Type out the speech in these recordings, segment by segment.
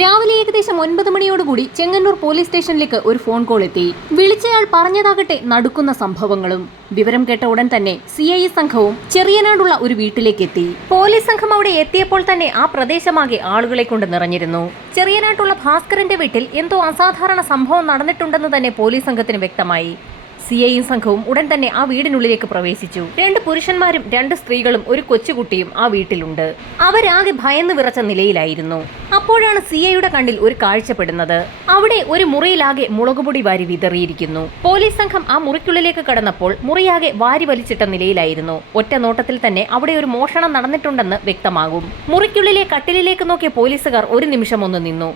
രാവിലെ ഏകദേശം 9 മണിയോടുകൂടി ചെങ്ങന്നൂർ പോലീസ് സ്റ്റേഷനിലേക്ക് ഒരു ഫോൺ കോൾ എത്തി. വിളിച്ചയാൾ പറഞ്ഞതാകട്ടെ നടുക്കുന്ന സംഭവങ്ങളും. വിവരം കേട്ട ഉടൻ തന്നെ CI സംഘവും ചെറിയനാടുള്ള ഒരു വീട്ടിലേക്ക് എത്തി. പോലീസ് സംഘം അവിടെ എത്തിയപ്പോൾ തന്നെ ആ പ്രദേശമാകെ ആളുകളെ കൊണ്ട് നിറഞ്ഞിരുന്നു. ചെറിയനാട്ടുള്ള ഭാസ്കരന്റെ വീട്ടിൽ എന്തോ അസാധാരണ സംഭവം നടന്നിട്ടുണ്ടെന്ന് തന്നെ പോലീസ് സംഘത്തിന് വ്യക്തമായി. CI സംഘവും ഉടൻ തന്നെ ആ വീടിനുള്ളിലേക്ക് പ്രവേശിച്ചു. 2 പുരുഷന്മാരും 2 സ്ത്രീകളും ഒരു കൊച്ചുകുട്ടിയും ആ വീട്ടിലുണ്ട്. അവരാകെ ഭയന്ന് വിറച്ച നിലയിലായിരുന്നു. അപ്പോഴാണ് CIയുടെ കണ്ണിൽ ഒരു കാഴ്ചപ്പെടുന്നത്. അവിടെ ഒരു മുറിയിലാകെ മുളകുപൊടി വാരി വിതറിയിരിക്കുന്നു. പോലീസ് സംഘം ആ മുറിക്കുള്ളിലേക്ക് കടന്നപ്പോൾ മുറിയാകെ വാരി വലിച്ചിട്ട നിലയിലായിരുന്നു. ഒറ്റ നോട്ടത്തിൽ തന്നെ അവിടെ ഒരു മോഷണം നടന്നിട്ടുണ്ടെന്ന് വ്യക്തമാകും. മുറിക്കുള്ളിലെ കട്ടിലിലേക്ക് നോക്കിയ പോലീസുകാർ ഒരു നിമിഷം ഒന്ന് നിന്നു.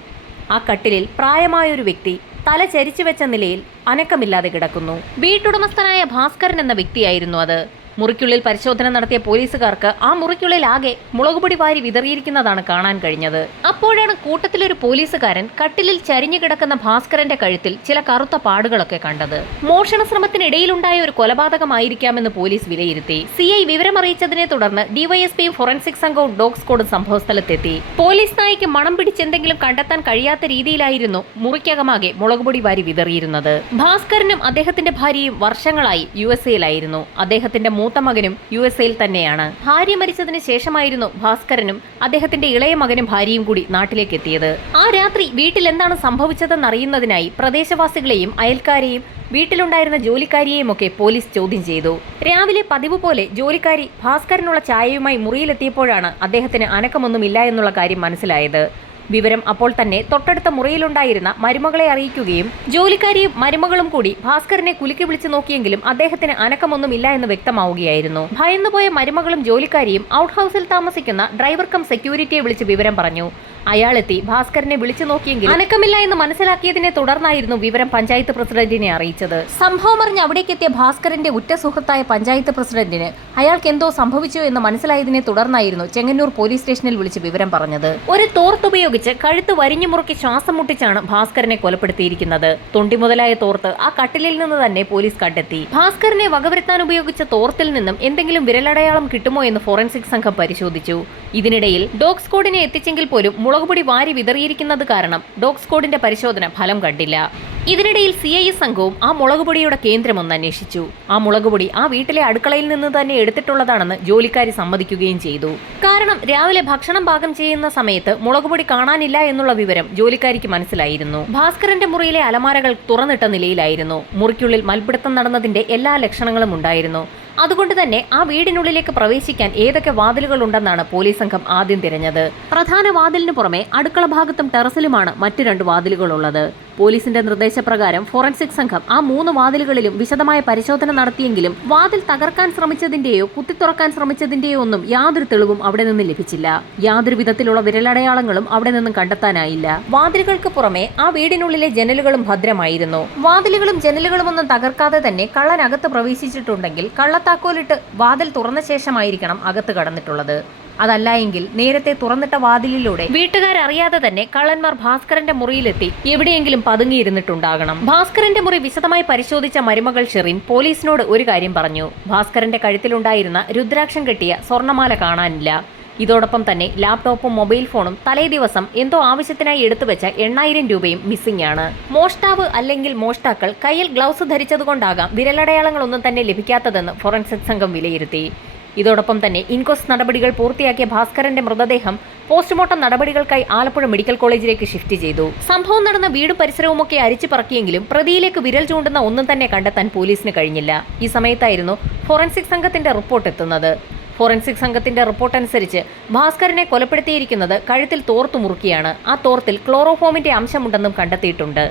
ആ കട്ടിലിൽ പ്രായമായൊരു വ്യക്തി തല ചരിച്ചു വെച്ച നിലയിൽ അനക്കമില്ലാതെ കിടക്കുന്നു. വീട്ടുടമസ്ഥനായ ഭാസ്കരൻ എന്ന വ്യക്തിയായിരുന്നു അത്. മുറിക്കുള്ളിൽ പരിശോധന നടത്തിയ പോലീസുകാർക്ക് ആ മുറിക്കുള്ളിൽ ആകെ മുളകുപൊടി വാരി വിതറിയിരിക്കുന്നതാണ് കാണാൻ കഴിഞ്ഞത്. അപ്പോഴാണ് കൂട്ടത്തിലൊരു പോലീസുകാരൻ കട്ടിലിൽ ചരിഞ്ഞു കിടക്കുന്ന ഭാസ്കരന്റെ കഴുത്തിൽ ചില കറുത്ത പാടുകളൊക്കെ കണ്ടത്. മോഷണ ശ്രമത്തിനിടയിലുണ്ടായ ഒരു കൊലപാതകമായിരിക്കാമെന്ന് പോലീസ് വിലയിരുത്തി. CI വിവരമറിയിച്ചതിനെ തുടർന്ന് ഡിവൈഎസ്പിയും ഫോറൻസിക് സംഘവും ഡോഗ് സ്ക്വാഡും സംഭവസ്ഥലത്തെത്തി. പോലീസ് നായ്ക്ക് മണം പിടിച്ചെന്തെങ്കിലും കണ്ടെത്താൻ കഴിയാത്ത രീതിയിലായിരുന്നു മുറിക്കകമാകെ മുളകുപൊടി വാരി വിതറിയിരുന്നത്. ഭാസ്കരനും അദ്ദേഹത്തിന്റെ ഭാര്യയും വർഷങ്ങളായി USA-ലായിരുന്നു. അദ്ദേഹത്തിന്റെ മൂത്ത മകനും USA-ൽ തന്നെയാണ്. ഭാര്യ മരിച്ചതിന് ശേഷമായിരുന്നു ഭാസ്കരനും അദ്ദേഹത്തിന്റെ ഇളയ മകനും ഭാര്യയും കൂടി നാട്ടിലേക്ക് എത്തിയത്. ആ രാത്രി വീട്ടിൽ എന്താണ് സംഭവിച്ചതെന്നറിയുന്നതിനായി പ്രദേശവാസികളെയും അയൽക്കാരെയും വീട്ടിലുണ്ടായിരുന്ന ജോലിക്കാരിയെയും ഒക്കെ പോലീസ് ചോദ്യം ചെയ്തു. രാവിലെ പതിവ് പോലെ ജോലിക്കാരി ഭാസ്കരനുള്ള ചായയുമായി മുറിയിലെത്തിയപ്പോഴാണ് അദ്ദേഹത്തിന് അനക്കമൊന്നുമില്ല എന്നുള്ള കാര്യം മനസ്സിലായത്. വിവരം അപ്പോൾ തന്നെ തൊട്ടടുത്ത മുറിയിലുണ്ടായിരുന്ന മരുമകളെ അറിയിക്കുകയും ജോലിക്കാരിയും മരുമകളും കൂടി ഭാസ്കരനെ കുലുക്കി വിളിച്ചു നോക്കിയെങ്കിലും അദ്ദേഹത്തിന് അനക്കമൊന്നുമില്ല എന്ന് വ്യക്തമാവുകയായിരുന്നു. ഭയന്നുപോയ മരുമകളും ജോലിക്കാരിയും ഔട്ട് ഹൗസിൽ താമസിക്കുന്ന ഡ്രൈവർ കം സെക്യൂരിറ്റിയെ വിളിച്ച് വിവരം പറഞ്ഞു. അയാളെത്തി ഭാസ്കരനെ വിളിച്ചു നോക്കിയെങ്കിൽ അനക്കമില്ല എന്ന് മനസ്സിലാക്കിയതിനെ തുടർന്നായിരുന്നു വിവരം പഞ്ചായത്ത് പ്രസിഡന്റിനെ അറിയിച്ചത്. സംഭവം അറിഞ്ഞ് അവിടേക്കെത്തിയ ഭാസ്കരന്റെ ഉറ്റ സുഹൃത്തായ പഞ്ചായത്ത് പ്രസിഡന്റിന് അയാൾക്ക് എന്തോ സംഭവിച്ചു എന്ന് മനസ്സിലായതിനെ തുടർന്നായിരുന്നു ചെങ്ങന്നൂർ പോലീസ് സ്റ്റേഷനിൽ വിളിച്ച് വിവരം പറഞ്ഞത്. ഒരു തോർത്തുപയോഗിച്ച് കഴുത്ത് വരിഞ്ഞു മുറുക്കി ശ്വാസം മുട്ടിച്ചാണ് ഭാസ്കരനെ കൊലപ്പെടുത്തിയിരിക്കുന്നത്. തൊണ്ടി മുതലായ തോർത്ത് ആ കട്ടിലിൽ നിന്ന് തന്നെ പോലീസ് കണ്ടെത്തി. ഭാസ്കരനെ വകവരുത്താൻ ഉപയോഗിച്ച തോർത്തിൽ നിന്നും എന്തെങ്കിലും വിരലടയാളം കിട്ടുമോ എന്ന് ഫോറൻസിക് സംഘം പരിശോധിച്ചു. ഇതിനിടയിൽ ഡോഗ് സ്ക്വാഡിനെ എത്തിച്ചെങ്കിൽ പോലും മുളകുപൊടി വാരി വിതറിയിരിക്കുന്നത് കാരണം ഡോഗ് സ്ക്വാഡിന്റെ പരിശോധന ഫലം കണ്ടില്ല. ഇതിനിടയിൽ CI സംഘവും ആ മുളകുപൊടിയുടെ കേന്ദ്രമൊന്ന് അന്വേഷിച്ചു. ആ മുളകുപൊടി ആ വീട്ടിലെ അടുക്കളയിൽ നിന്ന് തന്നെ എടുത്തിട്ടുള്ളതാണെന്ന് ജോലിക്കാരി സമ്മതിക്കുകയും ചെയ്തു. കാരണം രാവിലെ ഭക്ഷണം പാകം ചെയ്യുന്ന സമയത്ത് മുളകുപൊടി കാണാനില്ല എന്നുള്ള വിവരം ജോലിക്കാരിക്ക് മനസ്സിലായിരുന്നു. ഭാസ്കരന്റെ മുറിയിലെ അലമാരകൾ തുറന്നിട്ട നിലയിലായിരുന്നു. മുറിക്കുള്ളിൽ മൽപിടുത്തം നടന്നതിന്റെ എല്ലാ ലക്ഷണങ്ങളും ഉണ്ടായിരുന്നു. അതുകൊണ്ട് തന്നെ ആ വീടിനുള്ളിലേക്ക് പ്രവേശിക്കാൻ ഏതൊക്കെ വാതിലുകൾ ഉണ്ടെന്നാണ് പോലീസ് സംഘം ആദ്യം തിരഞ്ഞത്. പ്രധാന വാതിലിന് പുറമെ അടുക്കള ഭാഗത്തും ടെറസിലുമാണ് മറ്റു 2 വാതിലുകളുള്ളത്. പോലീസിന്റെ നിർദ്ദേശപ്രകാരം ഫോറൻസിക് സംഘം ആ 3 വാതിലുകളിലും വിശദമായ പരിശോധന നടത്തിയെങ്കിലും വാതിൽ തകർക്കാൻ ശ്രമിച്ചതിന്റെയോ കുത്തിത്തുറക്കാൻ ശ്രമിച്ചതിന്റെയോ ഒന്നും യാതൊരു തെളിവും അവിടെ നിന്ന് ലഭിച്ചില്ല. യാതൊരു വിധത്തിലുള്ള വിരലടയാളങ്ങളും അവിടെ നിന്നും കണ്ടെത്താനായില്ല. വാതിലുകൾക്ക് പുറമെ ആ വീടിനുള്ളിലെ ജനലുകളും ഭദ്രമായിരുന്നു. വാതിലുകളും ജനലുകളും ഒന്നും തകർക്കാതെ തന്നെ കള്ളനകത്ത് പ്രവേശിച്ചിട്ടുണ്ടെങ്കിൽ കള്ളത്താക്കോലിട്ട് വാതിൽ തുറന്ന ശേഷമായിരിക്കണം അകത്ത് കടന്നിട്ടുള്ളത്. അതല്ല എങ്കിൽ നേരത്തെ തുറന്നിട്ട വാതിലിലൂടെ വീട്ടുകാരറിയാതെ തന്നെ കള്ളന്മാർ ഭാസ്കരന്റെ മുറിയിലെത്തി എവിടെയെങ്കിലും പതുങ്ങിയിരുന്നിട്ടുണ്ടാകണം. ഭാസ്കരന്റെ മുറി വിശദമായി പരിശോധിച്ച മരുമകൾ ഷെറിൻ പോലീസിനോട് ഒരു കാര്യം പറഞ്ഞു. ഭാസ്കരന്റെ കഴുത്തിലുണ്ടായിരുന്ന രുദ്രാക്ഷം കെട്ടിയ സ്വർണ്ണമാല കാണാനില്ല. ഇതോടൊപ്പം തന്നെ ലാപ്ടോപ്പും മൊബൈൽ ഫോണും തലേ ദിവസം എന്തോ ആവശ്യത്തിനായി എടുത്തുവെച്ച 8000 രൂപയും മിസ്സിംഗ് ആണ്. മോഷ്ടാവ് അല്ലെങ്കിൽ മോഷ്ടാക്കൾ കയ്യിൽ ഗ്ലൗസ് ധരിച്ചതുകൊണ്ടാകാം വിരലടയാളങ്ങളൊന്നും തന്നെ ലഭിക്കാത്തതെന്ന് ഫോറൻസിക് സംഘം വിലയിരുത്തി. ഇതോടൊപ്പം തന്നെ ഇൻക്വസ്റ്റ് നടപടികൾ പൂർത്തിയാക്കിയ ഭാസ്കരന്റെ മൃതദേഹം പോസ്റ്റ്മോർട്ടം നടപടികൾക്കായി ആലപ്പുഴ മെഡിക്കൽ കോളേജിലേക്ക് ഷിഫ്റ്റ് ചെയ്തു. സംഭവം നടന്ന വീടും പരിസരവുമൊക്കെ അരിച്ചു പറക്കിയെങ്കിലും പ്രതിയിലേക്ക് വിരൽ ചൂണ്ടുന്ന ഒന്നും തന്നെ കണ്ടെത്താൻ പോലീസിന് കഴിഞ്ഞില്ല. ഈ സമയത്തായിരുന്നു ഫോറൻസിക് സംഘത്തിന്റെ റിപ്പോർട്ട് എത്തുന്നത്. ഫോറൻസിക് സംഘത്തിന്റെ റിപ്പോർട്ട് അനുസരിച്ച് ഭാസ്കരനെ കൊലപ്പെടുത്തിയിരിക്കുന്നത് കഴുത്തിൽ തോർത്തു മുറുക്കിയാണ്. ആ തോർത്തിൽ ക്ലോറോഫോമിന്റെ അംശമുണ്ടെന്നും കണ്ടെത്തിയിട്ടുണ്ട്.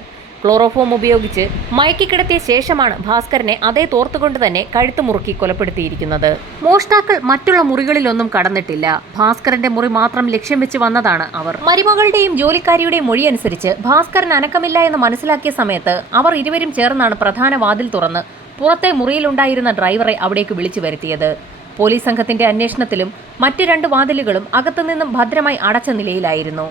ക്ലോറോഫോം ഉപയോഗിച്ച് മയക്കിക്കിടത്തിയ ശേഷമാണ് ഭാസ്കരനെ അതേ തോർത്തുകൊണ്ട് തന്നെ കഴുത്ത് മുറുക്കി കൊലപ്പെടുത്തിയിരിക്കുന്നത്. മോഷ്ടാക്കൾ മറ്റുള്ള മുറികളിലൊന്നും കടന്നിട്ടില്ല. ഭാസ്കരന്റെ മുറി മാത്രം ലക്ഷ്യം വെച്ച് വന്നതാണ് അവർ. മരുമകളുടെയും ജോലിക്കാരിയുടെയും മൊഴി അനുസരിച്ച് ഭാസ്കരൻ അനക്കമില്ല എന്ന് മനസ്സിലാക്കിയ സമയത്ത് അവർ ഇരുവരും ചേർന്നാണ് പ്രധാന വാതിൽ തുറന്ന് പുറത്തെ മുറിയിലുണ്ടായിരുന്ന ഡ്രൈവറെ അവിടേക്ക് വിളിച്ചു വരുത്തിയത്. പോലീസ് സംഘത്തിന്റെ അന്വേഷണത്തിലും മറ്റു 2 വാതിലുകളും അകത്തുനിന്നും ഭദ്രമായി അടച്ച നിലയിലായിരുന്നു.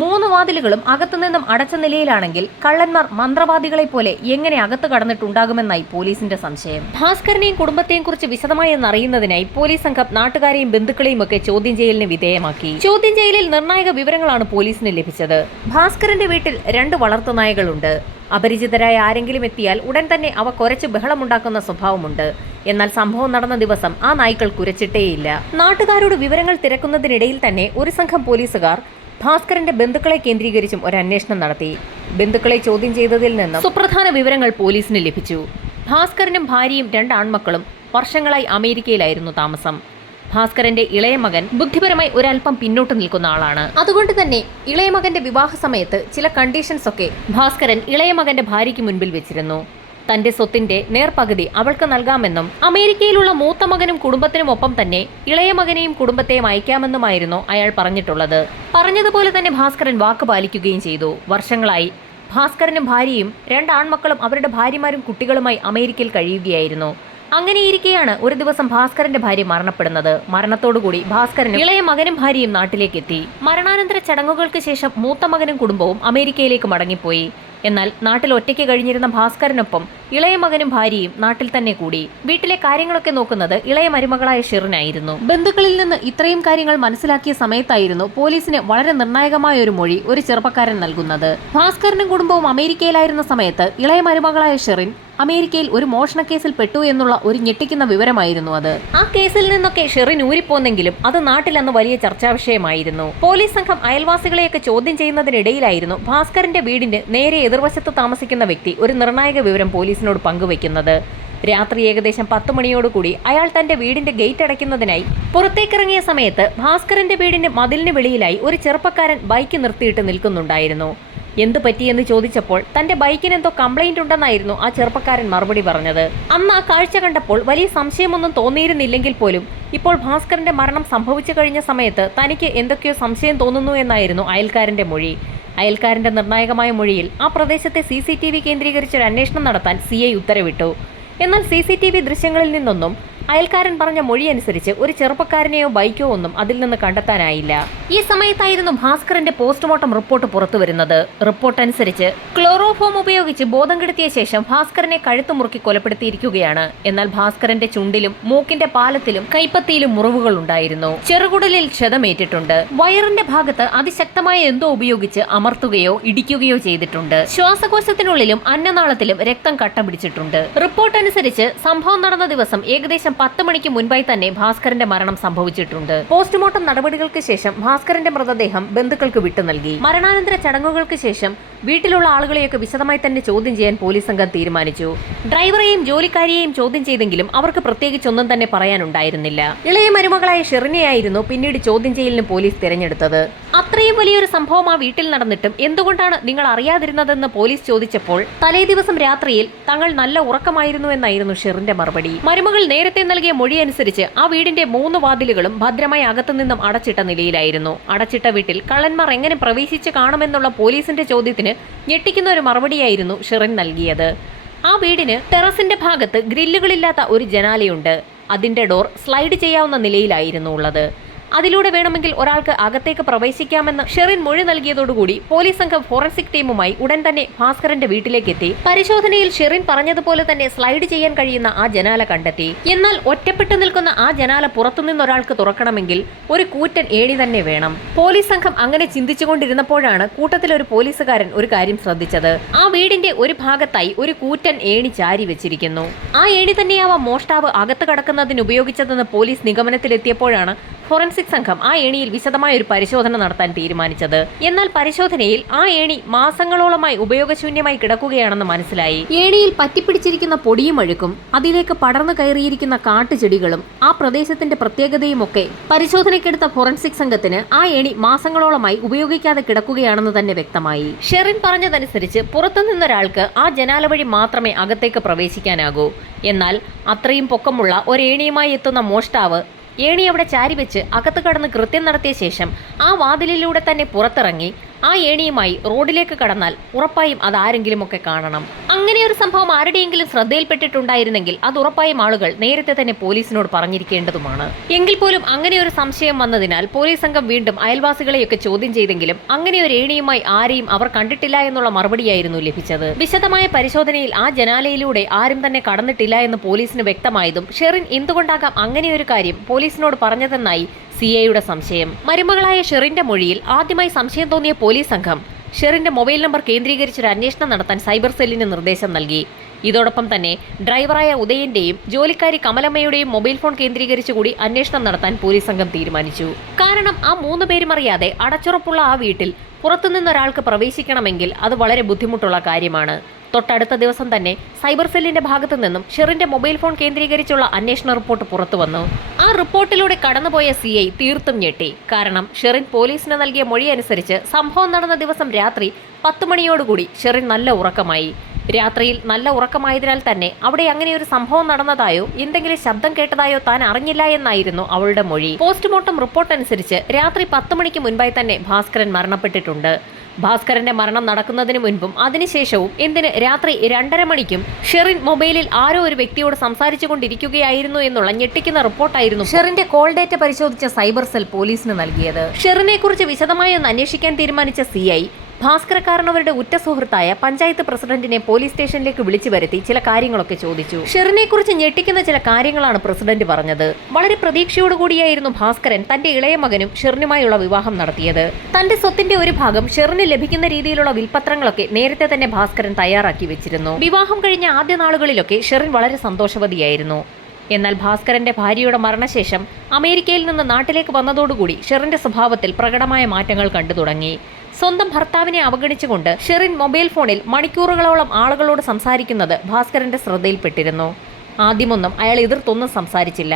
3 വാതിലുകളും അകത്തുനിന്നും അടച്ച നിലയിലാണെങ്കിൽ കള്ളന്മാർ മന്ത്രവാദികളെ പോലെ എങ്ങനെ അകത്ത് കടന്നിട്ടുണ്ടാകുമെന്നായി പോലീസിന്റെ സംശയം. ഭാസ്കരനെയും കുടുംബത്തെയും കുറിച്ച് വിശദമായി എന്നറിയുന്നതിനായി പോലീസ് സംഘം നാട്ടുകാരെയും ബന്ധുക്കളെയും ഒക്കെ ചോദ്യം ചെയ്യലിന് വിധേയമാക്കി. ചോദ്യം ചെയ്യലിൽ നിർണായക വിവരങ്ങളാണ് പോലീസിന് ലഭിച്ചത്. ഭാസ്കരന്റെ വീട്ടിൽ 2 വളർത്തുനായകളുണ്ട്. അപരിചിതരായ ആരെങ്കിലും എത്തിയാൽ ഉടൻ തന്നെ അവ കുരച്ച് ബഹളമുണ്ടാക്കുന്ന സ്വഭാവമുണ്ട്. എന്നാൽ സംഭവം നടന്ന ദിവസം ആ നായ്ക്കൾ കുരച്ചിട്ടേയില്ല. നാട്ടുകാരോട് വിവരങ്ങൾ തിരക്കുന്നതിനിടയിൽ തന്നെ ഒരു സംഘം പോലീസുകാർ ഭാസ്കരന്റെ ബന്ധുക്കളെ കേന്ദ്രീകരിച്ചും ഒരു അന്വേഷണം നടത്തി. ബന്ധുക്കളെ ചോദ്യം ചെയ്തതിൽ നിന്ന് സുപ്രധാന വിവരങ്ങൾ പോലീസിന് ലഭിച്ചു. ഭാസ്കരനും ഭാര്യയും 2 ആൺമക്കളും വർഷങ്ങളായി അമേരിക്കയിലായിരുന്നു താമസം. ഭാസ്കരന്റെ ഇളയ മകൻ ബുദ്ധിപരമായി ഒരൽപ്പം പിന്നോട്ട് നിൽക്കുന്ന ആളാണ്. അതുകൊണ്ട് തന്നെ ഇളയ മകന്റെ വിവാഹ സമയത്ത് ചില കണ്ടീഷൻസ് ഒക്കെ ഭാസ്കരൻ ഇളയ മകന്റെ ഭാര്യയ്ക്ക് മുൻപിൽ വെച്ചിരുന്നു. തന്റെ സ്വത്തിന്റെ നേർപകുതി അവൾക്ക് നൽകാമെന്നും അമേരിക്കയിലുള്ള മൂത്ത മകനും കുടുംബത്തിനും ഒപ്പം തന്നെ ഇളയ മകനെയും കുടുംബത്തെയും അയക്കാമെന്നുമായിരുന്നു അയാൾ പറഞ്ഞിട്ടുള്ളത്. പറഞ്ഞതുപോലെ തന്നെ ഭാസ്കരൻ വാക്ക് പാലിക്കുകയും ചെയ്തു. വർഷങ്ങളായി ഭാസ്കരനും ഭാര്യയും 2 ആൺമക്കളും അവരുടെ ഭാര്യമാരും കുട്ടികളുമായി അമേരിക്കയിൽ കഴിയുകയായിരുന്നു. അങ്ങനെയിരിക്കെയാണ് ഒരു ദിവസം ഭാസ്കരന്റെ ഭാര്യ മരണപ്പെടുന്നത്. മരണത്തോടുകൂടി ഭാസ്കരനും ഇളയ മകനും ഭാര്യയും നാട്ടിലേക്ക് എത്തി. മരണാനന്തര ചടങ്ങുകൾക്ക് ശേഷം മൂത്ത മകനും കുടുംബവും അമേരിക്കയിലേക്ക് മടങ്ങിപ്പോയി. എന്നാൽ നാട്ടിൽ ഒറ്റയ്ക്ക് കഴിഞ്ഞിരുന്ന ഭാസ്കരനൊപ്പം ഇളയ മകനും ഭാര്യയും നാട്ടിൽ തന്നെ കൂടി. വീട്ടിലെ കാര്യങ്ങളൊക്കെ നോക്കുന്നത് ഇളയ മരുമകളായ ഷെറിനായിരുന്നു. ബന്ധുക്കളിൽ നിന്ന് ഇത്രയും കാര്യങ്ങൾ മനസ്സിലാക്കിയ സമയത്തായിരുന്നു പോലീസിന് വളരെ നിർണായകമായ ഒരു മൊഴി ഒരു ചെറുപ്പക്കാരൻ നൽകുന്നത്. ഭാസ്കരനും കുടുംബവും അമേരിക്കയിലായിരുന്ന സമയത്ത് ഇളയ മരുമകളായ ഷെറിൻ അമേരിക്കയിൽ ഒരു മോഷണക്കേസിൽ പെട്ടു എന്നുള്ള ഒരു ഞെട്ടിക്കുന്ന വിവരമായിരുന്നു അത്. ആ കേസിൽ നിന്നൊക്കെ ഷെറിൻ ഊരിപ്പോന്നെങ്കിലും അത് നാട്ടിലന്ന് വലിയ ചർച്ചാ വിഷയമായിരുന്നു. പോലീസ് സംഘം അയൽവാസികളെയൊക്കെ ചോദ്യം ചെയ്യുന്നതിനിടയിലായിരുന്നു ഭാസ്കരന്റെ വീടിന് നേരെ എതിർവശത്ത് താമസിക്കുന്ന വ്യക്തി ഒരു നിർണായക വിവരം പോലീസിനോട് പങ്കുവെക്കുന്നത്. രാത്രി ഏകദേശം 10 മണിയോടുകൂടി അയാൾ തന്റെ വീടിന്റെ ഗേറ്റ് അടയ്ക്കുന്നതിനായി പുറത്തേക്കിറങ്ങിയ സമയത്ത് ഭാസ്കരന്റെ വീടിന്റെ മതിലിന് വെളിയിലായി ഒരു ചെറുപ്പക്കാരൻ ബൈക്ക് നിർത്തിയിട്ട് നിൽക്കുന്നുണ്ടായിരുന്നു. എന്തു പറ്റിയെന്ന് ചോദിച്ചപ്പോൾ തന്റെ ബൈക്കിന് എന്തോ കംപ്ലൈന്റ് ഉണ്ടെന്നായിരുന്നു ആ ചെറുപ്പക്കാരൻ മറുപടി പറഞ്ഞത്. അന്ന് ആ കാഴ്ച കണ്ടപ്പോൾ വലിയ സംശയമൊന്നും തോന്നിയിരുന്നില്ലെങ്കിൽ പോലും ഇപ്പോൾ ഭാസ്കരന്റെ മരണം സംഭവിച്ചു കഴിഞ്ഞ സമയത്ത് തനിക്ക് എന്തൊക്കെയോ സംശയം തോന്നുന്നു എന്നായിരുന്നു അയൽക്കാരന്റെ മൊഴി. അയൽക്കാരന്റെ നിർണായകമായ മൊഴിയിൽ ആ പ്രദേശത്തെ CCTV കേന്ദ്രീകരിച്ചൊരു അന്വേഷണം നടത്താൻ CI ഉത്തരവിട്ടു. എന്നാൽ CCTV ദൃശ്യങ്ങളിൽ നിന്നൊന്നും അയൽക്കാരൻ പറഞ്ഞ മൊഴി അനുസരിച്ച് ഒരു ചെറുപ്പക്കാരനെയോ ബൈക്കോ ഒന്നും അതിൽ നിന്ന് കണ്ടെത്താനായില്ല. ഈ സമയത്തായിരുന്നു ഭാസ്കരന്റെ പോസ്റ്റ്മോർട്ടം റിപ്പോർട്ട് പുറത്തുവരുന്നത്. റിപ്പോർട്ട് അനുസരിച്ച് ക്ലോറോഫോം ഉപയോഗിച്ച് ബോധം കെടുത്തിയ ശേഷം ഭാസ്കരനെ കഴുത്തു മുറുക്കി കൊലപ്പെടുത്തിയിരിക്കുകയാണ്. എന്നാൽ ഭാസ്കരന്റെ ചുണ്ടിലും മൂക്കിന്റെ പാലത്തിലും കൈപ്പത്തിയിലും മുറിവുകൾ ഉണ്ടായിരുന്നു. ചെറുകുടലിൽ ക്ഷതമേറ്റിട്ടുണ്ട്. വയറിന്റെ ഭാഗത്ത് അതിശക്തമായ എന്തോ ഉപയോഗിച്ച് അമർത്തുകയോ ഇടിക്കുകയോ ചെയ്തിട്ടുണ്ട്. ശ്വാസകോശത്തിനുള്ളിലും അന്നനാളത്തിലും രക്തം കട്ട പിടിച്ചിട്ടുണ്ട്. റിപ്പോർട്ട് അനുസരിച്ച് സംഭവം നടന്ന ദിവസം ഏകദേശം 10 മണിക്ക് മുൻപായി തന്നെ ഭാസ്കരന്റെ മരണം സംഭവിച്ചിട്ടുണ്ട്. പോസ്റ്റ്മോർട്ടം നടപടികൾക്ക് ശേഷം ഭാസ്കരന്റെ മൃതദേഹം ബന്ധുക്കൾക്ക് വിട്ടു നൽകി. മരണാനന്തര ചടങ്ങുകൾക്ക് ശേഷം വീട്ടിലുള്ള ആളുകളെയൊക്കെ വിശദമായി തന്നെ ചോദ്യം ചെയ്യാൻ പോലീസ് സംഘം തീരുമാനിച്ചു. ഡ്രൈവറെയും ജോലിക്കാരിയെയും ചോദ്യം ചെയ്തെങ്കിലും അവർക്ക് പ്രത്യേകിച്ചൊന്നും തന്നെ പറയാനുണ്ടായിരുന്നില്ല. ഇളയ മരുമകളായ ഷെറിനെയായിരുന്നു പിന്നീട് ചോദ്യം ചെയ്യലിന് പോലീസ് തിരഞ്ഞെടുത്തത്. അത്രയും വലിയൊരു സംഭവം ആ വീട്ടിൽ നടന്നിട്ടും എന്തുകൊണ്ടാണ് നിങ്ങൾ അറിയാതിരുന്നതെന്ന് പോലീസ് ചോദിച്ചപ്പോൾ തലേ ദിവസം രാത്രിയിൽ തങ്ങൾ നല്ല ഉറക്കമായിരുന്നു എന്നായിരുന്നു ഷെറിന്റെ മറുപടി. മരുമകൾ നേരത്തെ നൽകിയ മൊഴി അനുസരിച്ച് ആ വീടിന്റെ 3 വാതിലുകളും ഭദ്രമായി അകത്തുനിന്നും അടച്ചിട്ട നിലയിലായിരുന്നു. അടച്ചിട്ട വീട്ടിൽ കള്ളന്മാർ എങ്ങനെ പ്രവേശിച്ച് കാണുമെന്നുള്ള പോലീസിന്റെ ചോദ്യത്തിന് ഞെട്ടിക്കുന്ന ഒരു മറുപടിയായിരുന്നു ഷെറിൻ നൽകിയത്. ആ വീടിന് ടെറസിന്റെ ഭാഗത്ത് ഗ്രില്ലുകളില്ലാത്ത ഒരു ജനാലയുണ്ട്. അതിന്റെ ഡോർ സ്ലൈഡ് ചെയ്യാവുന്ന നിലയിലായിരുന്നു ഉള്ളത്. അതിലൂടെ വേണമെങ്കിൽ ഒരാൾക്ക് അകത്തേക്ക് പ്രവേശിക്കാമെന്ന് ഷെറിൻ മൊഴി നൽകിയതോടുകൂടി പോലീസ് സംഘം ഫോറൻസിക് ടീമുമായി ഉടൻ തന്നെ ഭാസ്കരന്റെ വീട്ടിലേക്കെത്തി. പരിശോധനയിൽ ഷെറിൻ പറഞ്ഞതുപോലെ തന്നെ സ്ലൈഡ് ചെയ്യാൻ കഴിയുന്ന ആ ജനാല കണ്ടെത്തി. എന്നാൽ ഒറ്റപ്പെട്ടു നിൽക്കുന്ന ആ ജനാല പുറത്തുനിന്നൊരാൾക്ക് തുറക്കണമെങ്കിൽ ഒരു കൂറ്റൻ ഏണി തന്നെ വേണം. പോലീസ് സംഘം അങ്ങനെ ചിന്തിച്ചുകൊണ്ടിരുന്നപ്പോഴാണ് കൂട്ടത്തിൽ ഒരു പോലീസുകാരൻ ഒരു കാര്യം ശ്രദ്ധിച്ചത്. ആ വീടിന്റെ ഒരു ഭാഗത്തായി ഒരു കൂറ്റൻ ഏണി ചാരി വെച്ചിരിക്കുന്നു. ആ ഏണി തന്നെയാവാം മോഷ്ടാവ് അകത്ത് കടക്കുന്നതിന് ഉപയോഗിച്ചതെന്ന് പോലീസ് നിഗമനത്തിലെത്തിയപ്പോഴാണ് ഫോറൻസിക് സംഘം ആ ഏണിയിൽ വിശദമായ ഒരു പരിശോധന നടത്താൻ തീരുമാനിച്ചത്. എന്നാൽ പരിശോധനയിൽ ആ ഏണി മാസങ്ങളോളമായി ഉപയോഗശൂന്യമായി കിടക്കുകയാണെന്ന് മനസ്സിലായി. ഏണിയിൽ പറ്റിപ്പിടിച്ചിരിക്കുന്ന പൊടിയും അഴുക്കും അതിലേക്ക് പടർന്നു കയറിയിരിക്കുന്ന കാട്ടുചെടികളും ആ പ്രദേശത്തിന്റെ പ്രത്യേകതയുമൊക്കെ പരിശോധനയ്ക്കെടുത്ത ഫോറൻസിക് സംഘത്തിന് ആ ഏണി മാസങ്ങളോളമായി ഉപയോഗിക്കാതെ കിടക്കുകയാണെന്ന് തന്നെ വ്യക്തമായി. ഷെറിൻ പറഞ്ഞതനുസരിച്ച് പുറത്തുനിന്നൊരാൾക്ക് ആ ജനാല വഴി മാത്രമേ അകത്തേക്ക് പ്രവേശിക്കാനാകൂ. എന്നാൽ അത്രയും പൊക്കമുള്ള ഒരേണിയുമായി എത്തുന്ന മോഷ്ടാവ് ഏണി അവിടെ ചാരിവെച്ച് അകത്ത് കടന്ന് കൃത്യം നടത്തിയ ശേഷം ആ വാതിലിലൂടെ തന്നെ പുറത്തിറങ്ങി ആ ഏണിയുമായി റോഡിലേക്ക് കടന്നാൽ ഉറപ്പായും അതാരെങ്കിലുമൊക്കെ കാണണം. അങ്ങനെ ഒരു സംഭവം ആരുടെയെങ്കിലും ശ്രദ്ധയിൽപ്പെട്ടിട്ടുണ്ടായിരുന്നെങ്കിൽ അത് ഉറപ്പായും ആളുകൾ നേരത്തെ തന്നെ പോലീസിനോട് പറഞ്ഞിരിക്കേണ്ടതുമാണ്. എങ്കിൽ പോലും അങ്ങനെ ഒരു സംശയം വന്നതിനാൽ പോലീസ് സംഘം വീണ്ടും അയൽവാസികളെയൊക്കെ ചോദ്യം ചെയ്തെങ്കിലും അങ്ങനെ ഒരു ഏണിയുമായി ആരെയും അവർ കണ്ടിട്ടില്ല എന്നുള്ള മറുപടിയായിരുന്നു ലഭിച്ചത്. വിശദമായ പരിശോധനയിൽ ആ ജനാലയിലൂടെ ആരും തന്നെ കടന്നിട്ടില്ല എന്ന് പോലീസിന് വ്യക്തമായതും ഷെറിൻ എന്തുകൊണ്ടാകാം അങ്ങനെയൊരു കാര്യം പോലീസിനോട് പറഞ്ഞതെന്നായി സിഐയുടെ സംശയം. മരുമകളായ ഷെറിന്റെ മൊഴിയിൽ ആദ്യമായി സംശയം തോന്നിയ പോലീസ് സംഘം ഷെറിന്റെ മൊബൈൽ നമ്പർ കേന്ദ്രീകരിച്ചൊരു അന്വേഷണം നടത്താൻ സൈബർ സെല്ലിന് നിർദ്ദേശം നൽകി. ഇതോടൊപ്പം തന്നെ ഡ്രൈവറായ ഉദയന്റെയും ജോലിക്കാരി കമലമ്മയുടെയും മൊബൈൽ ഫോൺ കേന്ദ്രീകരിച്ചുകൂടി അന്വേഷണം നടത്താൻ പോലീസ് സംഘം തീരുമാനിച്ചു. കാരണം ആ 3 പേരും അറിയാതെ അടച്ചുറപ്പുള്ള ആ വീട്ടിൽ പുറത്തുനിന്നൊരാൾക്ക് പ്രവേശിക്കണമെങ്കിൽ അത് വളരെ ബുദ്ധിമുട്ടുള്ള കാര്യമാണ്. തൊട്ടടുത്ത ദിവസം തന്നെ സൈബർ സെല്ലിന്റെ ഭാഗത്തു നിന്നും ഷെറിന്റെ മൊബൈൽ ഫോൺ കേന്ദ്രീകരിച്ചുള്ള അന്വേഷണ റിപ്പോർട്ട് പുറത്തുവന്നു. ആ റിപ്പോർട്ടിലൂടെ കടന്നുപോയ സിഐ തീർത്തും ഞെട്ടി. കാരണം ഷെറിൻ പോലീസിന് നൽകിയ മൊഴി അനുസരിച്ച് സംഭവം നടന്ന ദിവസം രാത്രി 10 മണിയോടുകൂടി ഷെറിൻ നല്ല ഉറക്കമായി. രാത്രിയിൽ നല്ല ഉറക്കമായതിനാൽ തന്നെ അവിടെ അങ്ങനെ ഒരു സംഭവം നടന്നതായോ എന്തെങ്കിലും ശബ്ദം കേട്ടതായോ താൻ അറിഞ്ഞില്ല എന്നായിരുന്നു അവളുടെ മൊഴി. പോസ്റ്റ്മോർട്ടം റിപ്പോർട്ട് അനുസരിച്ച് രാത്രി 10 മണിക്ക് മുൻപായി തന്നെ ഭാസ്കരൻ മരണപ്പെട്ടിട്ടുണ്ട്. ഭാസ്കരന്റെ മരണം നടക്കുന്നതിന് മുൻപും അതിനുശേഷവും എന്തിന് രാത്രി 2:30 മണിക്കും ഷെറിൻ മൊബൈലിൽ ആരോ ഒരു വ്യക്തിയോട് സംസാരിച്ചു കൊണ്ടിരിക്കുകയായിരുന്നു എന്നുള്ള ഞെട്ടിക്കുന്ന റിപ്പോർട്ടായിരുന്നു ഷെറിന്റെ കോൾ ഡേറ്റ പരിശോധിച്ച സൈബർ സെൽ പോലീസിന് നൽകിയത്. ഷെറിനെ കുറിച്ച് വിശദമായി ഒന്ന് അന്വേഷിക്കാൻ തീരുമാനിച്ച സിഐ ഭാസ്കരക്കാരനവരുടെ ഉറ്റ സുഹൃത്തായ പഞ്ചായത്ത് പ്രസിഡന്റിനെ പോലീസ് സ്റ്റേഷനിലേക്ക് വിളിച്ചു വരുത്തി ചില കാര്യങ്ങളൊക്കെ ചോദിച്ചു. ഷെറിനെ കുറിച്ച് ഞെട്ടിക്കുന്ന ചില കാര്യങ്ങളാണ് പ്രസിഡന്റ് പറഞ്ഞത്. വളരെ പ്രതീക്ഷയോടുകൂടിയായിരുന്നു ഭാസ്കരൻ തന്റെ ഇളയ മകനും ഷെറിനുമായുള്ള വിവാഹം നടത്തിയത്. തന്റെ സ്വത്തിന്റെ ഒരു ഭാഗം ഷെറിന് ലഭിക്കുന്ന രീതിയിലുള്ള വിൽപത്രങ്ങളൊക്കെ നേരത്തെ തന്നെ ഭാസ്കരൻ തയ്യാറാക്കി വെച്ചിരുന്നു. വിവാഹം കഴിഞ്ഞ ആദ്യ നാളുകളിലൊക്കെ ഷെറിൻ വളരെ സന്തോഷവതിയായിരുന്നു. എന്നാൽ ഭാസ്കരന്റെ ഭാര്യയുടെ മരണശേഷം അമേരിക്കയിൽ നിന്ന് നാട്ടിലേക്ക് വന്നതോടുകൂടി ഷെറിന്റെ സ്വഭാവത്തിൽ പ്രകടമായ മാറ്റങ്ങൾ കണ്ടു തുടങ്ങി. സ്വന്തം ഭർത്താവിനെ അവഗണിച്ചുകൊണ്ട് ഷെറിൻ മൊബൈൽ ഫോണിൽ മണിക്കൂറുകളോളം ആളുകളോട് സംസാരിക്കുന്നത് ഭാസ്കരന്റെ ശ്രദ്ധയിൽപ്പെട്ടിരുന്നു. ആദ്യമൊന്നും അയാൾ എതിർത്തൊന്നും സംസാരിച്ചില്ല.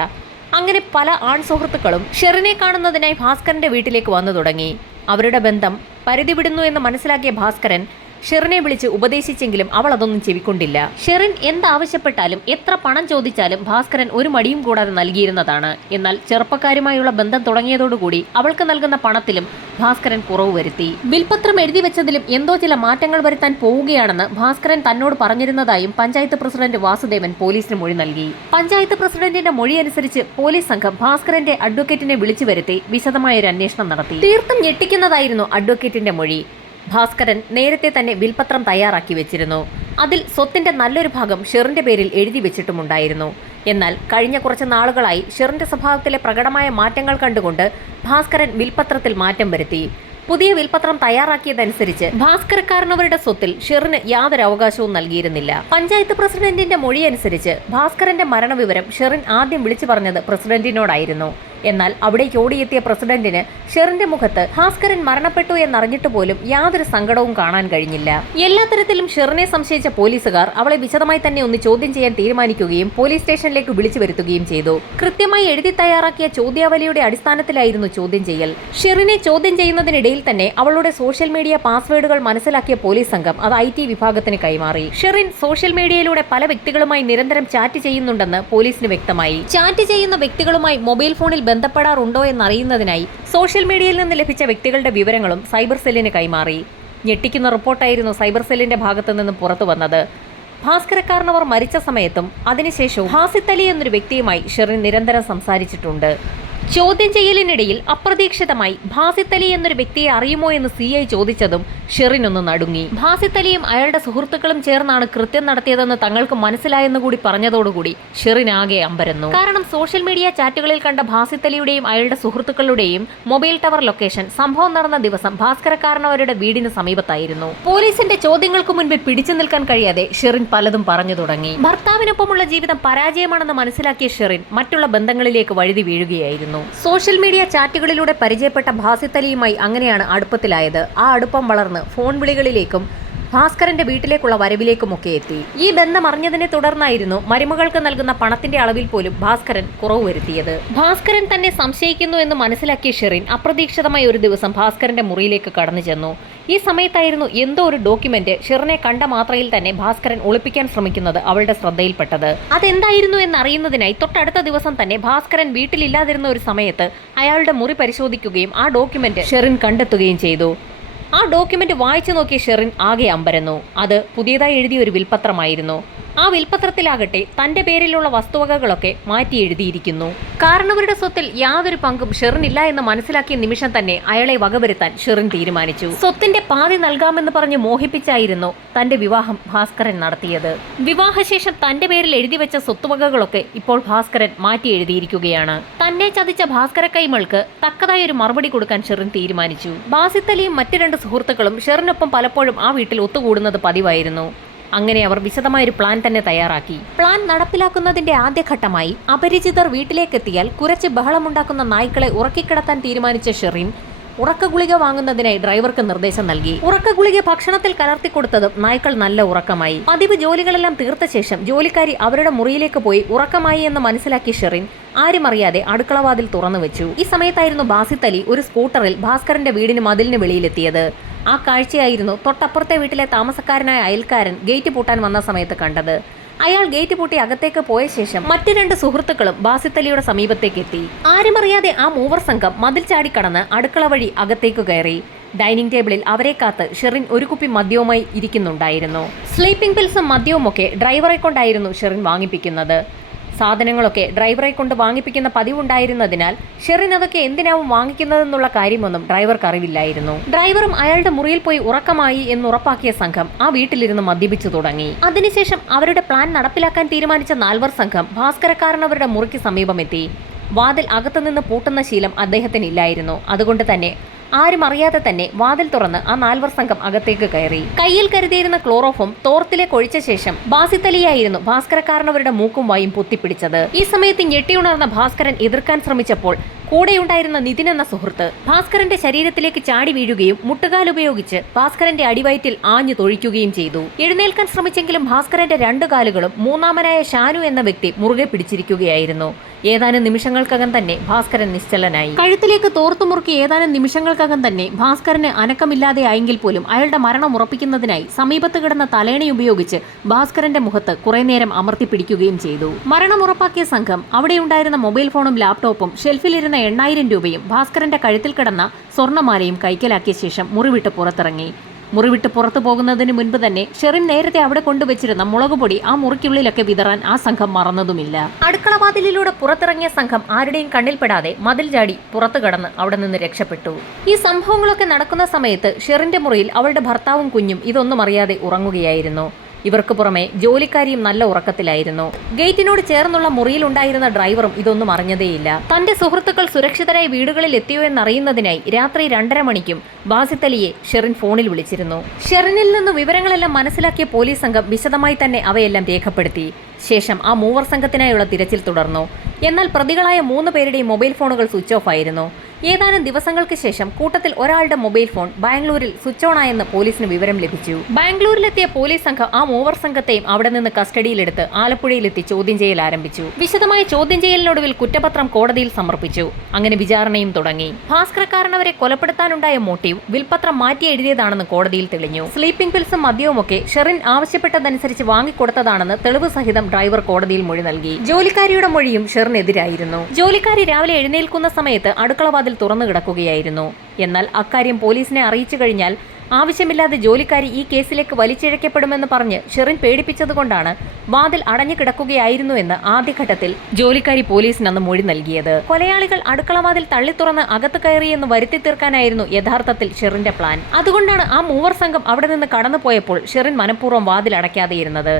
അങ്ങനെ പല ആൺ സുഹൃത്തുക്കളും ഷെറിനെ കാണുന്നതിനായി ഭാസ്കരന്റെ വീട്ടിലേക്ക് വന്നു തുടങ്ങി. അവരുടെ ബന്ധം പരിധി വിടുന്നു എന്ന് മനസ്സിലാക്കിയ ഭാസ്കരൻ ഷെറിനെ വിളിച്ച് ഉപദേശിച്ചെങ്കിലും അവൾ അതൊന്നും ചെവിക്കൊണ്ടില്ല. ഷെറിൻ എന്താവശ്യപ്പെട്ടാലും എത്ര പണം ചോദിച്ചാലും ഭാസ്കരൻ ഒരു മടിയും കൂടാതെ നൽകിയിരുന്നതാണ്. എന്നാൽ ചെറുപ്പക്കാരുമായുള്ള ബന്ധം തുടങ്ങിയതോടുകൂടി അവൾക്ക് നൽകുന്ന പണത്തിലും ഭാസ്കരൻ കുറവ് വരുത്തി. വിൽപത്രം എഴുതി വെച്ചതിലും എന്തോ ചില മാറ്റങ്ങൾ വരുത്താൻ പോവുകയാണെന്ന് ഭാസ്കരൻ തന്നോട് പറഞ്ഞിരുന്നതായും പഞ്ചായത്ത് പ്രസിഡന്റ് വാസുദേവൻ പോലീസിന് മൊഴി നൽകി. പഞ്ചായത്ത് പ്രസിഡന്റിന്റെ മൊഴി അനുസരിച്ച് പോലീസ് സംഘം ഭാസ്കരന്റെ അഡ്വക്കേറ്റിനെ വിളിച്ചു വരുത്തി വിശദമായൊരു അന്വേഷണം നടത്തി. തീർത്തും ഞെട്ടിക്കുന്നതായിരുന്നു അഡ്വക്കേറ്റിന്റെ മൊഴി. ഭാസ്കരൻ നേരത്തെ തന്നെ വിൽപത്രം തയ്യാറാക്കി വെച്ചിരുന്നു. അതിൽ സ്വത്തിന്റെ നല്ലൊരു ഭാഗം ഷെറിന്റെ പേരിൽ എഴുതി വെച്ചിട്ടുമുണ്ടായിരുന്നു. എന്നാൽ കഴിഞ്ഞ കുറച്ച് നാളുകളായി ഷെറിന്റെ സ്വഭാവത്തിലെ പ്രകടമായ മാറ്റങ്ങൾ കണ്ടുകൊണ്ട് ഭാസ്കരൻ വിൽപത്രത്തിൽ മാറ്റം വരുത്തി. പുതിയ വിൽപത്രം തയ്യാറാക്കിയതനുസരിച്ച് ഭാസ്കരക്കാരനവരുടെ സ്വത്തിൽ ഷെറിന് യാതൊരു അവകാശവും നൽകിയിരുന്നില്ല. പഞ്ചായത്ത് പ്രസിഡന്റിന്റെ മൊഴിയനുസരിച്ച് ഭാസ്കരന്റെ മരണവിവരം ഷെറിൻ ആദ്യം വിളിച്ചു പറഞ്ഞത് പ്രസിഡന്റിനോടായിരുന്നു. എന്നാൽ അവിടേക്ക് ഓടിയെത്തിയ പ്രസിഡന്റിന് ഷെറിന്റെ മുഖത്ത് ഭാസ്കരൻ മരണപ്പെട്ടു എന്നറിഞ്ഞിട്ട് പോലും യാതൊരു സങ്കടവും കാണാൻ കഴിഞ്ഞില്ല. എല്ലാ തരത്തിലും ഷെറിനെ സംശയിച്ച പോലീസുകാർ അവളെ വിശദമായി തന്നെ ഒന്ന് ചോദ്യം ചെയ്യാൻ തീരുമാനിക്കുകയും പോലീസ് സ്റ്റേഷനിലേക്ക് വിളിച്ചു വരുത്തുകയും ചെയ്തു. കൃത്യമായി എഴുതി തയ്യാറാക്കിയ ചോദ്യാവലിയുടെ അടിസ്ഥാനത്തിലായിരുന്നു ചോദ്യം ചെയ്യൽ. ഷെറിനെ ചോദ്യം ചെയ്യുന്നതിനിടയിൽ തന്നെ അവളുടെ സോഷ്യൽ മീഡിയ പാസ്വേഡുകൾ മനസ്സിലാക്കിയ പോലീസ് സംഘം അത് IT വിഭാഗത്തിന് കൈമാറി. ഷെറിൻ സോഷ്യൽ മീഡിയയിലൂടെ പല വ്യക്തികളുമായി നിരന്തരം ചാറ്റ് ചെയ്യുന്നുണ്ടെന്ന് പോലീസിന് വ്യക്തമായി. ചാറ്റ് ചെയ്യുന്ന വ്യക്തികളുമായി മൊബൈൽ ഫോണിൽ ബന്ധപ്പെടാറുണ്ടോ എന്നറിയുന്നതിനായി സോഷ്യൽ മീഡിയയിൽ നിന്ന് ലഭിച്ച വ്യക്തികളുടെ വിവരങ്ങളും സൈബർ സെല്ലിന് കൈമാറി. ഞെട്ടിക്കുന്ന റിപ്പോർട്ടായിരുന്നു സൈബർ സെല്ലിന്റെ ഭാഗത്തു നിന്നും പുറത്തു വന്നത്. ഭാസ്കരക്കാരനവർ മരിച്ച സമയത്തും അതിനുശേഷവും ഹാസിത്ത് അലി എന്നൊരു വ്യക്തിയുമായി ഷെറിൻ നിരന്തരം സംസാരിച്ചിട്ടുണ്ട്. ചോദ്യം ചെയ്യലിനിടയിൽ അപ്രതീക്ഷിതമായി ഭാസിത്ത് അലി എന്നൊരു വ്യക്തിയെ അറിയുമോ എന്ന് CI ചോദിച്ചതും ഷെറിൻ ഒന്ന് നടുങ്ങി. ഭാസിത്ത് അലിയും അയാളുടെ സുഹൃത്തുക്കളും ചേർന്നാണ് കൃത്യം നടത്തിയതെന്ന് തങ്ങൾക്ക് മനസ്സിലായെന്ന് കൂടി പറഞ്ഞതോടുകൂടി ഷെറിൻ ആകെ അമ്പരന്നു. കാരണം സോഷ്യൽ മീഡിയ ചാറ്റുകളിൽ കണ്ട ഭാസിത്ത് അലിയുടെയും അയാളുടെ സുഹൃത്തുക്കളുടെയും മൊബൈൽ ടവർ ലൊക്കേഷൻ സംഭവം നടന്ന ദിവസം ഭാസ്കരക്കാരനവരുടെ വീടിന് സമീപത്തായിരുന്നു. പോലീസിന്റെ ചോദ്യങ്ങൾക്ക് മുൻപിൽ പിടിച്ചു നിൽക്കാൻ കഴിയാതെ ഷെറിൻ പലതും പറഞ്ഞു തുടങ്ങി. ഭർത്താവിനൊപ്പമുള്ള ജീവിതം പരാജയമാണെന്ന് മനസ്സിലാക്കിയ ഷെറിൻ മറ്റുള്ള ബന്ധങ്ങളിലേക്ക് വഴുതി വീഴുകയായിരുന്നു. സോഷ്യൽ മീഡിയ ചാറ്റുകളിലൂടെ പരിചയപ്പെട്ട ഭാസിത്ത് അലിയുമായി അങ്ങനെയാണ് അടുപ്പത്തിലായത്. ആ അടുപ്പം വളർന്ന് ഫോൺ വിളികളിലേക്കും ഭാസ്കരന്റെ വീട്ടിലേക്കുള്ള വരവിലേക്കുമൊക്കെ എത്തി. ഈ ബന്ധം അറിഞ്ഞതിനെ തുടർന്നായിരുന്നു മരുമകൾക്ക് നൽകുന്ന പണത്തിന്റെ അളവിൽ പോലും ഭാസ്കരൻ കുറവ് വരുത്തിയത്. ഭാസ്കരൻ തന്നെ സംശയിക്കുന്നു എന്ന് മനസ്സിലാക്കിയ ഷെറിൻ അപ്രതീക്ഷിതമായി ഒരു ദിവസം ഭാസ്കരന്റെ മുറിയിലേക്ക് കടന്നു ചെന്നു. ഈ സമയത്തായിരുന്നു എന്തോ ഒരു ഡോക്യുമെന്റ് ഷെറിനെ കണ്ട മാത്രയിൽ തന്നെ ഭാസ്കരൻ ഒളിപ്പിക്കാൻ ശ്രമിക്കുന്നത് അവളുടെ ശ്രദ്ധയിൽപ്പെട്ടത്. അതെന്തായിരുന്നു എന്നറിയുന്നതിനായി തൊട്ടടുത്ത ദിവസം തന്നെ ഭാസ്കരൻ വീട്ടിലില്ലാതിരുന്ന ഒരു സമയത്ത് അയാളുടെ മുറി പരിശോധിക്കുകയും ആ ഡോക്യുമെന്റ് ഷെറിൻ കണ്ടെത്തുകയും ചെയ്തു. ആ ഡോക്യുമെന്റ് വായിച്ചു നോക്കിയ ഷെറിൻ ആകെ അമ്പരന്നു. അത് പുതിയതായി എഴുതിയ ഒരു വിൽപത്രമായിരുന്നു. ആ വിൽപത്രത്തിലാകട്ടെ തന്റെ പേരിലുള്ള വസ്തുവകകളൊക്കെ മാറ്റി എഴുതിയിരിക്കുന്നു. കാരണവരുടെ സ്വത്തിൽ യാതൊരു പങ്കും ഷെറിനില്ല എന്ന് മനസ്സിലാക്കിയ നിമിഷം തന്നെ അയാളെ വകവരുത്താൻ ഷെറിൻ തീരുമാനിച്ചു. സ്വത്തിന്റെ പാതി നൽകാമെന്ന് പറഞ്ഞ് മോഹിപ്പിച്ചായിരുന്നു തന്റെ വിവാഹം ഭാസ്കരൻ നടത്തിയത്. വിവാഹശേഷം തന്റെ പേരിൽ എഴുതി വെച്ച സ്വത്തുവകകളൊക്കെ ഇപ്പോൾ ഭാസ്കരൻ മാറ്റി എഴുതിയിരിക്കുകയാണ്. തന്നെ ചതിച്ച ഭാസ്കര കൈമൾക്ക് തക്കതായ ഒരു മറുപടി കൊടുക്കാൻ ഷെറിൻ തീരുമാനിച്ചു. ബാസിത്ത് അലിയും മറ്റു 2 സുഹൃത്തുക്കളും ഷെറിനൊപ്പം പലപ്പോഴും ആ വീട്ടിൽ ഒത്തുകൂടുന്നത് പതിവായിരുന്നു. അങ്ങനെ അവർ വിശദമായൊരു പ്ലാൻ തന്നെ തയ്യാറാക്കി. പ്ലാൻ നടപ്പിലാക്കുന്നതിന്റെ ആദ്യഘട്ടമായി അപരിചിതർ വീട്ടിലേക്കെത്തിയാൽ കുറച്ച് ബഹളമുണ്ടാക്കുന്ന നായ്ക്കളെ ഉറക്കിക്കിടത്താൻ തീരുമാനിച്ച ഷെറിൻ ഉറക്കഗുളിക വാങ്ങുന്നതിനായി ഡ്രൈവർക്ക് നിർദ്ദേശം നൽകി. ഉറക്കഗുളിക ഭക്ഷണത്തിൽ കലർത്തിക്കൊടുത്തതും നായ്ക്കൾ നല്ല ഉറക്കമായി. പതിവ് ജോലികളെല്ലാം തീർത്ത ശേഷം ജോലിക്കാരി അവരുടെ മുറിയിലേക്ക് പോയി ഉറക്കമായി എന്ന് മനസ്സിലാക്കിയ ഷെറിൻ ആരും അറിയാതെ അടുക്കളവാതിൽ തുറന്നു വെച്ചു. ഈ സമയത്തായിരുന്നു ബാസിത്ത് അലി ഒരു സ്കൂട്ടറിൽ ഭാസ്കരന്റെ വീടിന് മതിലിന് വെളിയിലെത്തിയത്. ആ കാഴ്ചയായിരുന്നു തൊട്ടപ്പുറത്തെ വീട്ടിലെ താമസക്കാരനായ അയൽക്കാരൻ ഗേറ്റ് പൂട്ടാൻ വന്ന സമയത്ത് കണ്ടത്. അയാൾ ഗേറ്റ് പൂട്ടി അകത്തേക്ക് പോയ ശേഷം മറ്റു 2 സുഹൃത്തുക്കളും ബാസിത്ത് അലിയുടെ സമീപത്തേക്ക് എത്തി. ആരും അറിയാതെ ആ മൂവർ സംഘം മതിൽ ചാടിക്കടന്ന് അടുക്കള വഴി അകത്തേക്ക് കയറി. ഡൈനിങ് ടേബിളിൽ അവരെ കാത്ത് ഷെറിൻ ഒരു കുപ്പി മദ്യവുമായി ഇരിക്കുന്നുണ്ടായിരുന്നു. സ്ലീപ്പിംഗ് പിൽസും മദ്യവുമൊക്കെ ഡ്രൈവറെ കൊണ്ടായിരുന്നു ഷെറിൻ വാങ്ങിപ്പിക്കുന്നത്. സാധനങ്ങളൊക്കെ ഡ്രൈവറെ കൊണ്ട് വാങ്ങിപ്പിക്കുന്ന പതിവുണ്ടായിരുന്നതിനാൽ ഷെറിൻ അതൊക്കെ എന്തിനാവും വാങ്ങിക്കുന്നതെന്നുള്ള കാര്യമൊന്നും ഡ്രൈവർക്ക് അറിവില്ലായിരുന്നു. ഡ്രൈവറും അയാളുടെ മുറിയിൽ പോയി ഉറക്കമായി എന്നുറപ്പാക്കിയ സംഘം ആ വീട്ടിലിരുന്ന് മദ്യപിച്ചു തുടങ്ങി. അതിനുശേഷം അവരുടെ പ്ലാൻ നടപ്പിലാക്കാൻ തീരുമാനിച്ച 4 സംഘം ഭാസ്കരക്കാരനവരുടെ മുറിക്ക് സമീപമെത്തി. വാതിൽ അകത്തുനിന്ന് പൂട്ടുന്ന ശീലം അദ്ദേഹത്തിന് ഇല്ലായിരുന്നു. അതുകൊണ്ട് തന്നെ ആരും അറിയാതെ തന്നെ വാതിൽ തുറന്ന് ആ 4 സംഘം അകത്തേക്ക് കയറി. കയ്യിൽ കരുതിയിരുന്ന ക്ലോറോഫോം തോർത്തിലേക്ക് ഒഴിച്ച ശേഷം ബാസിത്ത് അലിയായിരുന്നു ഭാസ്കരക്കാരനവരുടെ മൂക്കും വായും പൊത്തിപ്പിടിച്ചത്. ഈ സമയത്ത് ഞെട്ടിയുണർന്ന ഭാസ്കരൻ എതിർക്കാൻ ശ്രമിച്ചപ്പോൾ കൂടെയുണ്ടായിരുന്ന നിതിൻ എന്ന സുഹൃത്ത് ഭാസ്കരന്റെ ശരീരത്തിലേക്ക് ചാടി വീഴുകയും മുട്ടുകാലുപയോഗിച്ച് ഭാസ്കരന്റെ അടിവയറ്റിൽ ആഞ്ഞു തൊഴിക്കുകയും ചെയ്തു. എഴുന്നേൽക്കാൻ ശ്രമിച്ചെങ്കിലും ഭാസ്കരന്റെ 2 കാലുകളും മൂന്നാമനായ ഷാനു എന്ന വ്യക്തി മുറുകെ പിടിച്ചിരിക്കുകയായിരുന്നു. ഏതാനും നിമിഷങ്ങൾക്കകം തന്നെ ഭാസ്കരൻ നിശ്ചലനായി. കഴുത്തിലേക്ക് തോർത്തു മുറുക്കി ഏതാനും നിമിഷങ്ങൾക്കകം തന്നെ ഭാസ്കരന് അനക്കമില്ലാതെയായെങ്കിൽ പോലും അയാളുടെ മരണം ഉറപ്പിക്കുന്നതിനായി സമീപത്ത് കിടന്ന തലേണി ഉപയോഗിച്ച് ഭാസ്കരന്റെ മുഖത്ത് കുറെ നേരം അമർത്തി പിടിക്കുകയും ചെയ്തു. മരണം ഉറപ്പാക്കിയ സംഘം അവിടെയുണ്ടായിരുന്ന മൊബൈൽ ഫോണും ലാപ്ടോപ്പും ഷെൽഫിലിരുന്ന 8000 രൂപയും ഭാസ്കരന്റെ കഴുത്തിൽ കിടന്ന സ്വർണ്ണമാലയും കൈക്കലാക്കിയ ശേഷം മുറിവിട്ട് പുറത്തിറങ്ങി. മുറിവിട്ട് പുറത്തു പോകുന്നതിന് മുൻപ് തന്നെ ഷെറിൻ നേരത്തെ അവിടെ കൊണ്ടുവച്ചിരുന്ന മുളകുപൊടി ആ മുറിക്കുള്ളിലൊക്കെ വിതറാൻ ആ സംഘം മറന്നതുമില്ല. അടുക്കളവാതിലിലൂടെ പുറത്തിറങ്ങിയ സംഘം ആരുടെയും കണ്ണിൽപ്പെടാതെ മതിൽ ചാടി പുറത്തു കടന്ന് അവിടെ നിന്ന് രക്ഷപ്പെട്ടു. ഈ സംഭവങ്ങളൊക്കെ നടക്കുന്ന സമയത്ത് ഷെറിന്റെ മുറിയിൽ അവളുടെ ഭർത്താവും കുഞ്ഞും ഇതൊന്നും അറിയാതെ ഉറങ്ങുകയായിരുന്നു. ഇവർക്ക് പുറമെ ജോലിക്കാരിയും നല്ല ഉറക്കത്തിലായിരുന്നു. ഗേറ്റിനോട് ചേർന്നുള്ള മുറിയിലുണ്ടായിരുന്ന ഡ്രൈവറും ഇതൊന്നും അറിഞ്ഞതേയില്ല. തന്റെ സുഹൃത്തുക്കൾ സുരക്ഷിതരായി വീടുകളിൽ എത്തിയോ എന്നറിയുന്നതിനായി രാത്രി 2:30 മണിക്കും ബാസിത്ത് അലിയെ ഷെറിൻ ഫോണിൽ വിളിച്ചിരുന്നു. ഷെറിനിൽ നിന്ന് വിവരങ്ങളെല്ലാം മനസ്സിലാക്കിയ പോലീസ് സംഘം വിശദമായി തന്നെ അവയെല്ലാം രേഖപ്പെടുത്തി. ശേഷം ആ മൂവർ സംഘത്തിനായുള്ള തിരച്ചിൽ തുടർന്നു. എന്നാൽ പ്രതികളായ 3 പേരുടെയും മൊബൈൽ ഫോണുകൾ സ്വിച്ച് ഓഫ് ആയിരുന്നു. ഏതാനും ദിവസങ്ങൾക്ക് ശേഷം കൂട്ടത്തിൽ ഒരാളുടെ മൊബൈൽ ഫോൺ ബാംഗ്ലൂരിൽ സ്വിച്ച് ഓൺ ആയെന്ന് പോലീസിന് വിവരം ലഭിച്ചു. ബാംഗ്ലൂരിലെത്തിയ പോലീസ് സംഘം ആ മൂവർ സംഘത്തെയും അവിടെ നിന്ന് കസ്റ്റഡിയിലെടുത്ത് ആലപ്പുഴയിലെത്തി ചോദ്യം ചെയ്യൽ ആരംഭിച്ചു. വിശദമായ ചോദ്യം ചെയ്യലിനൊടുവിൽ കുറ്റപത്രം കോടതിയിൽ സമർപ്പിച്ചു. അങ്ങനെ വിചാരണയും തുടങ്ങി. ഭാസ്കരക്കാരനവരെ കൊലപ്പെടുത്താനുണ്ടായ മോട്ടീവ് വിൽപത്രം മാറ്റി എഴുതിയതാണെന്ന് കോടതിയിൽ തെളിഞ്ഞു. സ്ലീപ്പിംഗ് പിൽസും മദ്യവുമൊക്കെ ഷെറിൻ ആവശ്യപ്പെട്ടതനുസരിച്ച് വാങ്ങിക്കൊടുത്തതാണെന്ന് തെളിവ് സഹിതം ഡ്രൈവർ കോടതിയിൽ മൊഴി നൽകി. ജോലിക്കാരിയുടെ മൊഴിയും ഷെറിനെതിരായിരുന്നു. ജോലിക്കാരി രാവിലെ എഴുന്നേൽക്കുന്ന സമയത്ത് അടുക്കളവാതിൽ തുറന്നു കിടക്കുകയായിരുന്നു. എന്നാൽ അക്കാര്യം പോലീസിനെ അറിയിച്ചു കഴിഞ്ഞാൽ ആവശ്യമില്ലാതെ ജോലിക്കാരി ഈ കേസിലേക്ക് വലിച്ചിഴക്കപ്പെടുമെന്ന് പറഞ്ഞ് ഷെറിൻ പേടിപ്പിച്ചതുകൊണ്ടാണ് വാതിൽ അടഞ്ഞു കിടക്കുകയായിരുന്നു എന്ന് ആദ്യഘട്ടത്തിൽ ജോലിക്കാരി പോലീസിന് അന്ന് മൊഴി നൽകിയത്. കൊലയാളികൾ അടുക്കളവാതിൽ തള്ളി തുറന്ന് അകത്ത് കയറിയെന്ന് വരുത്തി തീർക്കാനായിരുന്നു യഥാർത്ഥത്തിൽ ഷെറിന്റെ പ്ലാൻ. അതുകൊണ്ടാണ് ആ മൂവർ സംഘം അവിടെ നിന്ന് കടന്നുപോയപ്പോൾ ഷെറിൻ മനഃപൂർവ്വം വാതിൽ അടയ്ക്കാതെയിരുന്നത്.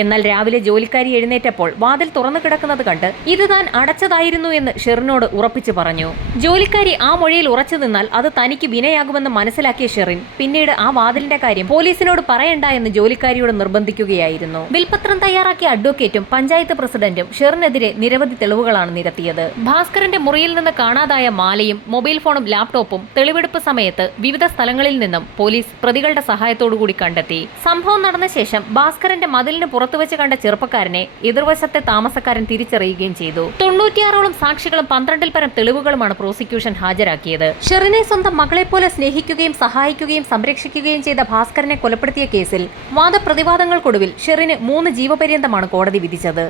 എന്നാൽ രാവിലെ ജോലിക്കാരി എഴുന്നേറ്റപ്പോൾ വാതിൽ തുറന്നു കിടക്കുന്നത് കണ്ട് ഇത് താൻ അടച്ചതായിരുന്നു എന്ന് ഷെറിനോട് ഉറപ്പിച്ചു പറഞ്ഞു. ജോലിക്കാരി ആ മൊഴിയിൽ ഉറച്ചു നിന്നാൽ അത് തനിക്ക് വിനയാകുമെന്ന് മനസ്സിലാക്കിയ ഷെറിൻ പിന്നീട് ആ വാതിലിന്റെ കാര്യം പോലീസിനോട് പറയണ്ട എന്ന് ജോലിക്കാരിയോട് നിർബന്ധിക്കുകയായിരുന്നു. വിൽപത്രം തയ്യാറാക്കിയ അഡ്വക്കേറ്റും പഞ്ചായത്ത് പ്രസിഡന്റും ഷെറിനെതിരെ നിരവധി തെളിവുകളാണ് നിരത്തിയത്. ഭാസ്കരന്റെ മുറിയിൽ നിന്ന് കാണാതായ മാലയും മൊബൈൽ ഫോണും ലാപ്ടോപ്പും തെളിവെടുപ്പ് സമയത്ത് വിവിധ സ്ഥലങ്ങളിൽ നിന്നും പോലീസ് പ്രതികളുടെ സഹായത്തോടുകൂടി കണ്ടെത്തി. സംഭവം നടന്ന ശേഷം ഭാസ്കരന്റെ മതിലിന് പുറത്തുവെച്ച് കണ്ട ചെറുപ്പക്കാരനെ എതിർവശത്തെ താമസക്കാരൻ തിരിച്ചറിയുകയും ചെയ്തു. 96ഓളം സാക്ഷികളും 12-ൽ പരം തെളിവുകളുമാണ് പ്രോസിക്യൂഷൻ ഹാജരാക്കിയത്. ഷെറിനെ സ്വന്തം മകളെപ്പോലെ സ്നേഹിക്കുകയും സഹായിക്കുകയും സംരക്ഷിക്കുകയും ചെയ്ത ഭാസ്കരനെ കൊലപ്പെടുത്തിയ കേസിൽ വാദപ്രതിവാദങ്ങൾക്കൊടുവിൽ ഷെറിന് 3 ജീവപര്യന്തമാണ് കോടതി വിധിച്ചത്.